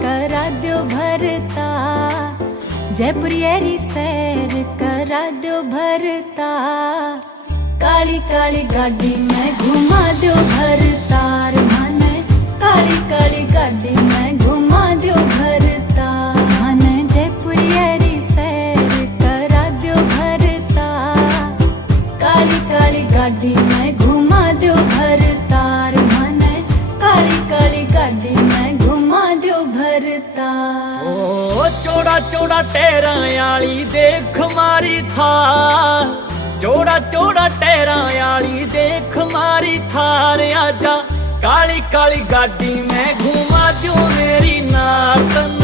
करा दो भरता, जयपुरियरी सैर करा दो भरता। काली काली गाड़ी में घुमा दो भरतार मने, काली काली गाड़ी में घुमा दो भरता मने। जयपुरियरी सैर करा दो भरता, काली काली गाड़ी में घुमा दो भरतार मने, काली काली गाड़ी में घुमा दो भरता। ओ चौड़ा चौड़ा टहरा आली देख मारी थार, चौड़ा चौड़ा टहरा आली देख मारी थार। आजा काली काली गाड़ी में घुमा जो मेरी नार।